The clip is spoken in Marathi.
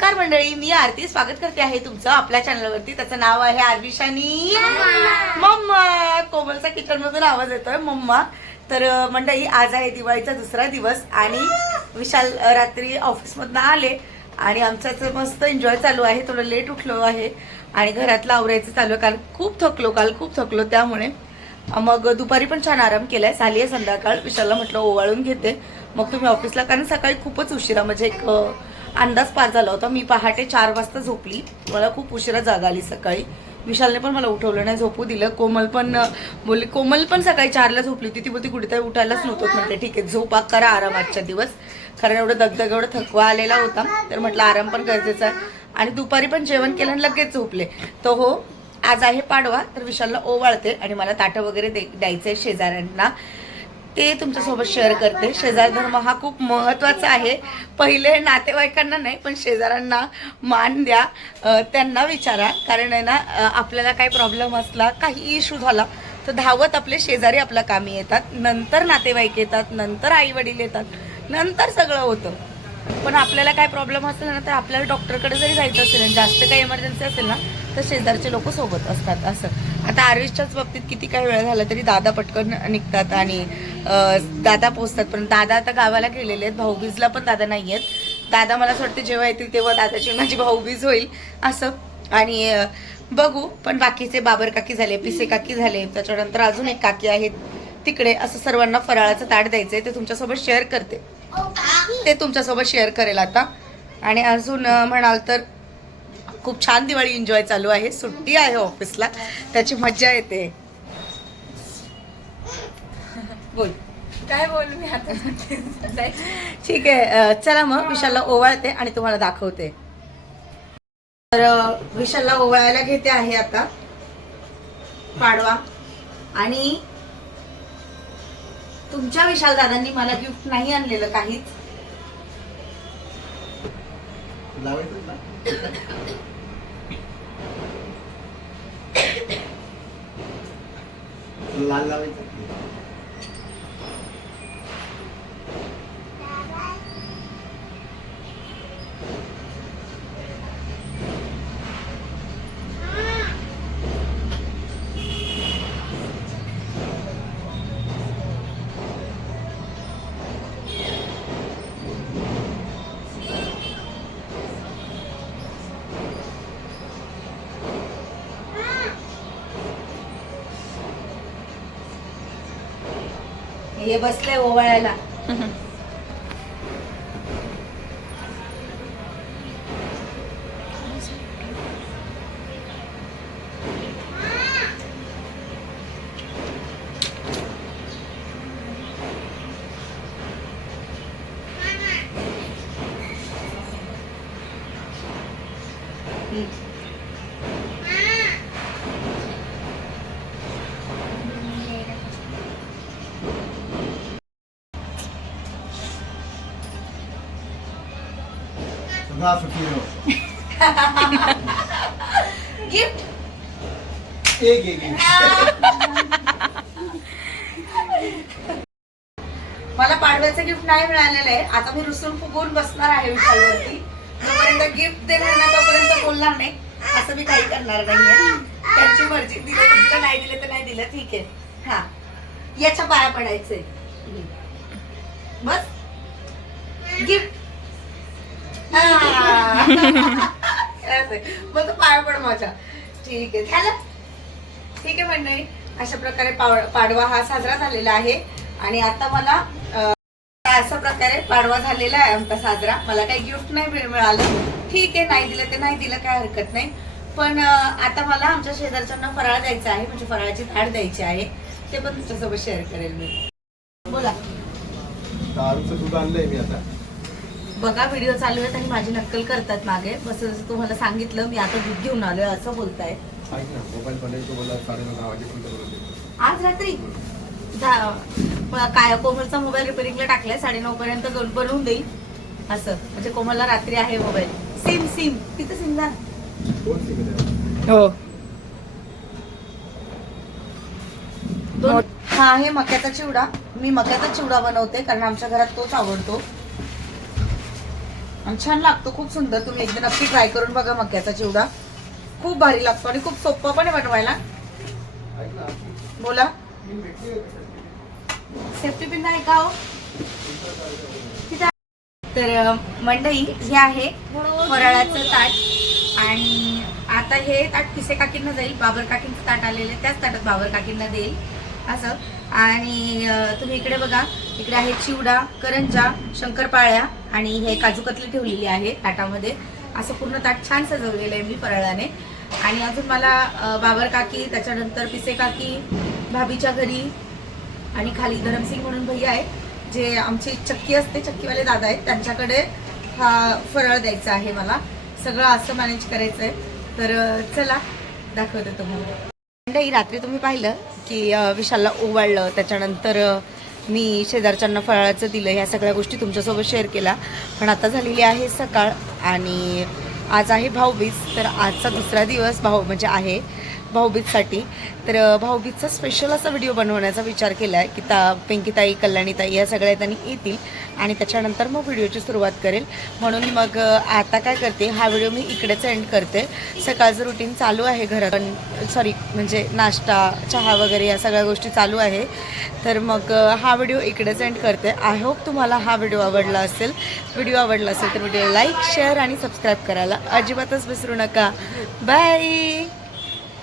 नमस्कार मंडळी मी आरती. स्वागत करते आहे तुमचं आपल्या चॅनलवरती. त्याचं नाव आहे आरविशानी मम्मा. कोमलचा किचन मधून आवाज येतोय मम्मा. तर मंडळी आज आहे दिवाळीचा दुसरा दिवस आणि विशाल रात्री ऑफिसमधनं आले आणि आमच्याच मस्त एन्जॉय चालू आहे. थोडं लेट उठलो आहे आणि घरातलं आवरायचं चालू आहे. काल खूप थकलो काल खूप थकलो त्यामुळे. मग दुपारी पण छान आराम केलाय. झाली आहे संध्याकाळ. विशालला म्हटलं ओवाळून घेते. मग तुम्ही ऑफिसला कारण सकाळी खूपच उशिरा म्हणजे एक अंदाज पार झाला होता. मी पहाटे चार वाजता झोपली. मला खूप उशिरा जाग आली सकाळी. विशालने पण मला उठवलं नाही झोपू दिलं. कोमल पण बोलली कोमल पण सकाळी चारला झोपली होती. ती बोलती कुठेतरी उठायलाच नव्हतं. म्हटलं ठीक आहे झोपा करा आराम आजच्या दिवस. कारण एवढं दगदग एवढं थकवा आलेला होता. तर म्हटलं आराम पण गरजेचा आहे. आणि दुपारी पण जेवण केलं आणि लगेच झोपले. तर हो आज आहे पाडवा. तर विशालला ओवाळते आणि मला ताटं वगैरे दे आहे शेजाऱ्यांना. ते तुमच्यासोबत शेअर करते. शेजार धर्म हा खूप महत्त्वाचा आहे. पहिले नातेवाईकांना नाही पण शेजाऱ्यांना मान द्या. त्यांना विचारा. कारण आहे ना आपल्याला काही प्रॉब्लेम असला काही इश्यू झाला तर धावत आपले शेजारी आपल्या कामी येतात. नंतर नातेवाईक येतात नंतर आई वडील येतात नंतर सगळं होतं. पण आपल्याला काय प्रॉब्लेम असेल ना तर आपल्याला डॉक्टरकडे जरी जायचं असेल जास्त काही इमर्जन्सी असेल ना तर शेजारचे लोक सोबत असतात असं. आता आर्विसच्याच बाबतीत किती काही वेळ झाला तरी दादा पटकन निघतात आणि दादा पोचतात. पण दादा आता गावाला गेलेले आहेत. भाऊबीजला पण दादा नाही आहेत दादा मला असं वाटतं जेव्हा येतील तेव्हा दादाची माझी भाऊबीज होईल असं. आणि बघू. पण बाकीचे बाबर काकी झाले पिसे काकी झाले त्याच्यानंतर अजून एक काकी आहेत तिकडे. असं सर्वांना फराळाचं ताट द्यायचंय. ते तुमच्यासोबत शेअर करते. ते तुमच्यासोबत शेअर करेल आता. आणि अजून म्हणाल तर खूप छान दिवाळी एन्जॉय चालू आहे. सुट्टी आहे ऑफिसला त्याची मज्जा येते. बोल. काय बोलू मी आता? ठीक आहे चला मग. विशालला ओवाळते आणि तुम्हाला दाखवते. तर विशालला ओवाळायला घेते आहे आता. पाडवा. आणि तुमच्या विशाल दादांनी मला गिफ्ट नाही आणलेलं काहीच. लाल लावायचं हे बसलंय ओवाळायला. सगळा सुट्टी देऊ. गिफ्ट एक एक एक. मला पाडव्याचं गिफ्ट नाही मिळालेलं आहे. आता मी रुसून फुगून बसणार आहे विशालवरती जोपर्यंत गिफ्ट देणार ना तोपर्यंत बोलणार नाही. असं मी काही करणार नाहीये. त्यांची मर्जी. दिलं तर दिलं नाही दिलं तर नाही दिलं. ठीक आहे. हा. याच्या पाया पडायचंय. बस. गिफ्ट मग तो पाया पड माझ्या ठीक आहे. झालं? ठीक आहे मंडळी. अशा प्रकारे पाडवा हा साजरा झालेला आहे. आणि आता मला अशा प्रकारे पाडवा झालेला आहे आमचा साजरा. मला काही गिफ्ट नाही मिळालं. ठीक आहे. नाही दिलं ते नाही दिलं. काय हरकत नाही. पण आता मला आमच्या शेजारच्यांना फराळ द्यायचा आहे. म्हणजे फराळाची थाळ द्यायची आहे. ते पण तुमच्यासोबत शेअर करेल मी. बोला. दारूचं दूध आणलंय मी आता. बघा व्हिडिओ चालू आहेत आणि माझी नक्कल करतात मागे. बस जसं तुम्हाला सांगितलं मी आता दूध घेऊन आलोय असं बोलताय. आज रात्री? काय कोमलचा मोबाईल रिपेअरिंगला टाकलाय साडेनऊ पर्यंत बनवून देईल. असं म्हणजे कोमलला रात्री आहे मोबाईल. सिम सिम तिथं सिम हो. दोन हा आहे मक्याचा चिवडा. मी मक्याचा चिवडा बनवते कारण आमच्या घरात तोच आवडतो. आणि छान लागतो खूप सुंदर. तुम्ही एकदा नक्की ट्राय करून बघा मक्याचा चिवडा. खूप भारी लागतो आणि खूप सोपं पण आहे बनवायला. बोला. सेफ्टी पिन आहे का हो? आहे. तर मंडई हे आहे फराळाचं ताट. आणि आता हे ताट किसे काकींना जाईल बाबर काकींचं ताट आलेलं त्याच ताटात बाबर काकींना देईल. असं. आणि तुम्ही इकडे बघा. इकडे आहे चिवडा करंजा शंकरपाळ्या आणि हे काजू कतली ठेवलेली आहे ताटामध्ये. असं पूर्ण ताट छान सजवलेलं आहे मी फराळाने. आणि अजून मला बाबर काकी त्याच्यानंतर पिसे काकी भाभीच्या घरी आणि खाली धरमसिंग म्हणून भैया आहे जे आमची चक्की असते चक्कीवाले दादा आहेत त्यांच्याकडे हा फराळ द्यायचा आहे मला. सगळं असं मॅनेज करायचं आहे तर चला दाखवते तुम्हाला. मंडळी रात्री तुम्ही पाहिलं. की विशालला ओवाळलं. त्याच्यानंतर मी शेजारच्यांना फराळाचं दिलं ह्या सगळ्या गोष्टी तुमच्यासोबत शेअर केल्या. पण आता झालेली आहे सकाळ आणि आज आहे भाऊबीज. तर आजचा दुसरा दिवस भाऊ म्हणजे आहे. भाऊबीजसाठी. तर भाऊबीजचा स्पेशल असा व्हिडिओ बनवण्याचा विचार केला आहे की ता पिंकीताई कल्याणीताई या सगळ्या त्यांनी येतील आणि त्याच्यानंतर मग व्हिडिओची सुरुवात करेल. म्हणून मग आता काय करते हा व्हिडिओ मी इकडेच एंड करते. सकाळचं रुटीन चालू आहे घरात. पण सॉरी म्हणजे नाश्ता चहा वगैरे या सगळ्या गोष्टी चालू आहे. तर मग हा व्हिडिओ इकडेच एंड करते. आय होप तुम्हाला हा व्हिडिओ आवडला असेल. व्हिडिओ आवडला असेल तर व्हिडिओ लाईक शेअर आणि सबस्क्राईब करायला अजिबातच विसरू नका. बाय